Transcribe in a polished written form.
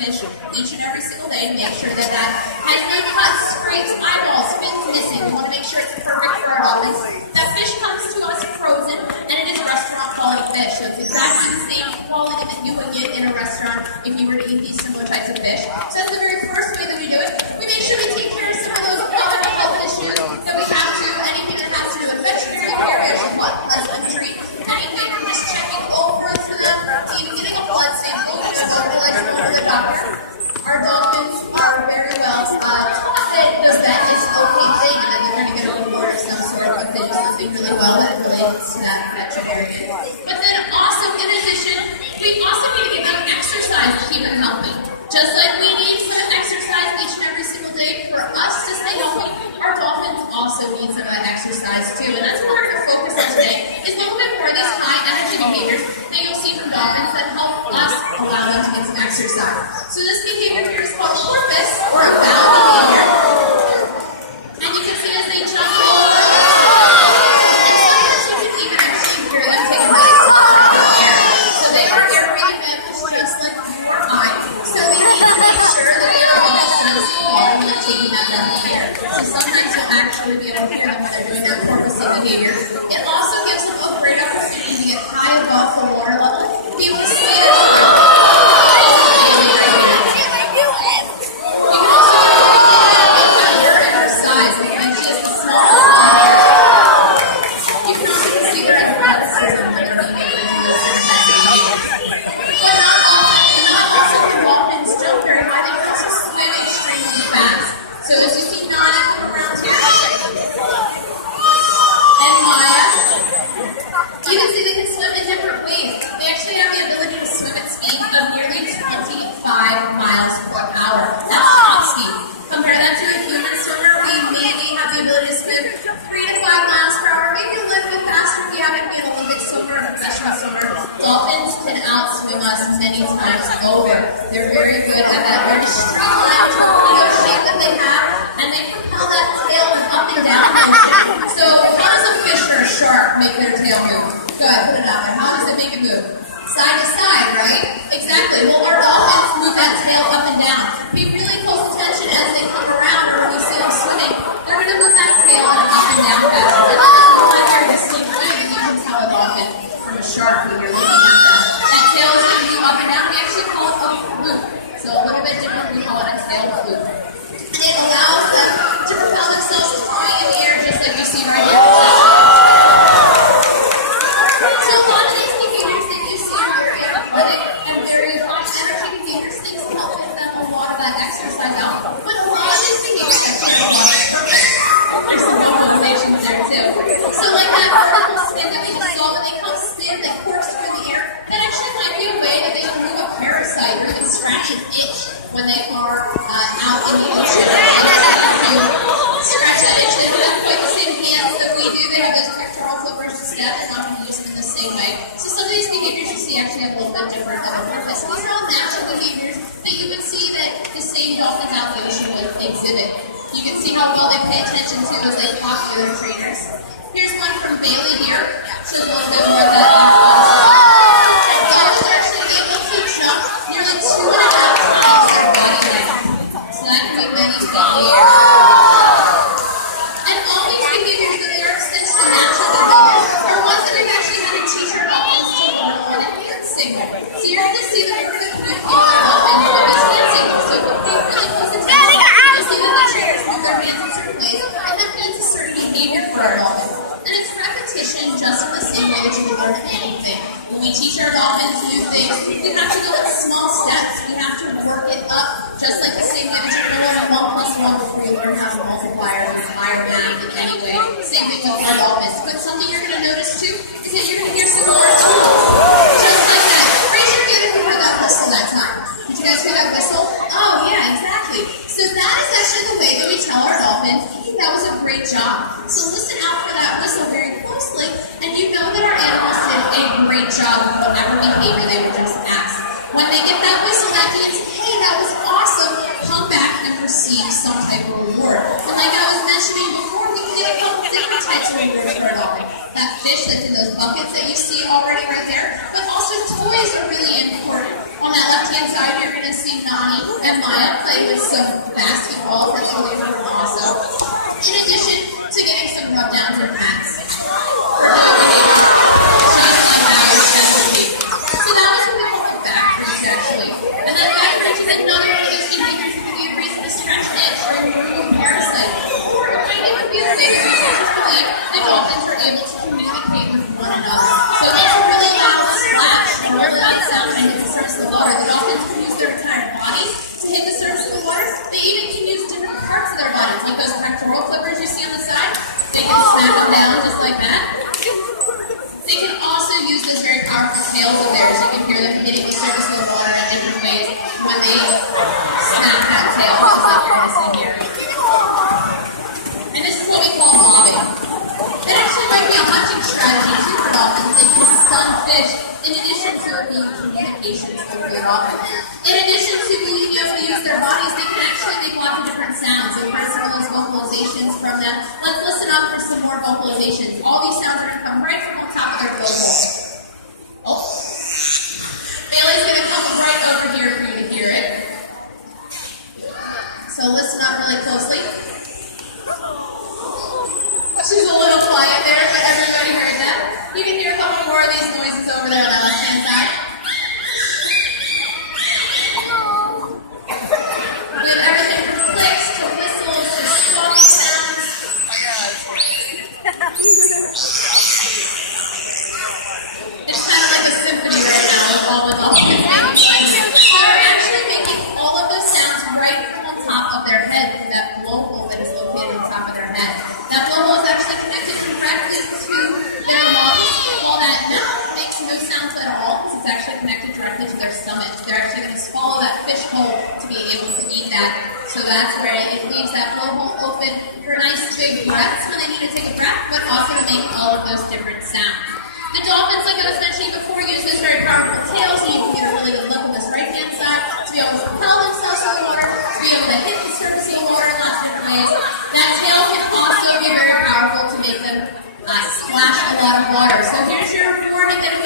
fish each and every single day to make sure that that has no cuts, scrapes, eyeballs, fins missing. We want to make sure it's perfect for our dolphins. That fish comes to us frozen, and it is restaurant quality fish. So it's exactly the same quality that you would get in a restaurant if you were to eat these similar types of fish. So that's the very first way that we do it. We make sure we take care of some of those other health issues that we have to, anything that has to do with veterinary care issues, blood entry, anything from just checking over to them, to even getting a blood sample, which is what we like to go to the doctor. Our dolphins are very well taught that the vet is okay thing and that they're going to get a reward of some sort if they do something really well that relates to that veterinarian. But then also, in addition, we also need to give them exercise to keep them healthy. Just like we need some exercise each and every single day for us to stay healthy, our dolphins also need some of that exercise too. And that's what we're going to focus on today, is a little bit more of these high energy behaviors that you'll see from dolphins that help us allow them to get some exercise. So this behavior here is called porpoise, or a bow behavior. And you can see as they jump over, and sometimes you can even actually hear them take a nice puff of air. So they are aerating mammals just like you or I. So we need to make sure that they are always sensitive when they're taking that breath of air. So sometimes you'll actually be able to hear them when they're doing that porpoising behavior. It also gives them a great opportunity to get high above the water level, be able to stand over. They're very good at that very streamlined torpedo shape that they have, and they propel that tail up and down motion. So how does a fish or a shark make their tail move? Go ahead, put it out there. How does it make it move? Side to side, right? Exactly. Well, our dolphins move that tail up and down. Pay really close attention as they come around, or when we see them swimming, they're going to move that tail in an up and down pattern. And that's one very distinct way that you can tell a dolphin from a shark when you're looking at them. That tail is going to be up and down. We actually call it a fluke. So a little bit different, we call it a tail fluke. And it allows them to propel themselves high in the air, just like you see right here. So a lot of these behaviors that you see are very athletic and very high energy behaviors. Things can help get them a lot of that exercise out. But a lot of these behaviors actually have a lot of purpose. There's some visualizations there too. So like that vertical spin that we just saw, when they come spin, they course through the air. That actually might be a way that they can move a parasite or even scratch an itch when they are out in the ocean. Scratch that itch. They don't have quite the same hands that we do. They have those pectoral flippers instead. They're not going to use them in the same way. So some of these behaviors you see actually have a little bit different purpose. These are all natural behaviors that you would see that the same dolphins out in the ocean would exhibit. You can see how well they pay attention to as they talk to their trainers. Here's one from Bailey here. Shows a little bit more of that. Nearly 2.5 times their body weight. So that can be many feet in the air. And all these behaviors that are essentially natural behaviors are ones that we've actually had to teach our dolphins to work on enhancing. So you're going to see that we're going to communicate with our dolphins with these hand signals. So if we pay really close attention, you'll see that the trainers move their hands in certain ways, and that means a certain behavior for our dolphins. And it's repetition just in the same way that you would learn anything. When we teach our dolphins new things, we have to go in small steps. We have to work it up, just like the same way that you're going to learn 1 + 1 before you learn how to multiply or higher math in any way. Same thing with our dolphins. But something you're going to notice too is that you're going to hear some more tools. Just like that. Raise your hand if you heard that whistle that time. Did you guys hear that whistle? Oh yeah, exactly. So that is actually the way that we tell our dolphins, hey, that was a great job. So listen out for that whistle very closely, and you know that our animals did a great job of whatever behavior they were just asked. When they get that whistle, that means, hey, that was awesome. Come back and receive some type of reward. And like I was mentioning before, we can get a couple different types of rewards for a dolphin. That fish that's in those buckets that you see already right there, but also toys are really important. On that left-hand side, you're going to see Nani able to surface the water in different ways when they snap that tail, just like you're going to see here. And this is what we call bobbing. It actually might be a hunting strategy too for dolphins. They can stun fish in addition to it being communications over the dolphin. In addition to being able to use their bodies, they can actually make lots of different sounds. We've heard some of those vocalizations from them. Let's listen up for some more vocalizations. All these sounds are going to come right from on top of their blowhole. Oh. Bailey's going to come right over here for you to hear it. So listen up really closely. She's a little quiet there, but everybody heard that. You can hear a couple more of these noises over there on the left-hand side. We have everything from clicks to whistles to squawking sounds. It's kind of like a symphony right now with all the dolphins. They're actually making all of those sounds right from on top of their head through that blowhole that is located on top of their head. That blowhole is actually connected directly to their lungs, while that mouth makes no sounds at all because it's actually connected directly to their stomach. They're actually going to swallow that fish whole to be able to eat that. So that's where it leaves that blowhole open for nice big breaths when they need to take a breath, but also to make all of those different sounds. The dolphins, like I was mentioning before, use this very powerful tail, so you can get a really good look on this right-hand side to be able to propel themselves in the water, to be able to hit the surface of the water in lots of different ways. That tail can also be very powerful to make them splash a lot of water. So here's your reward to get a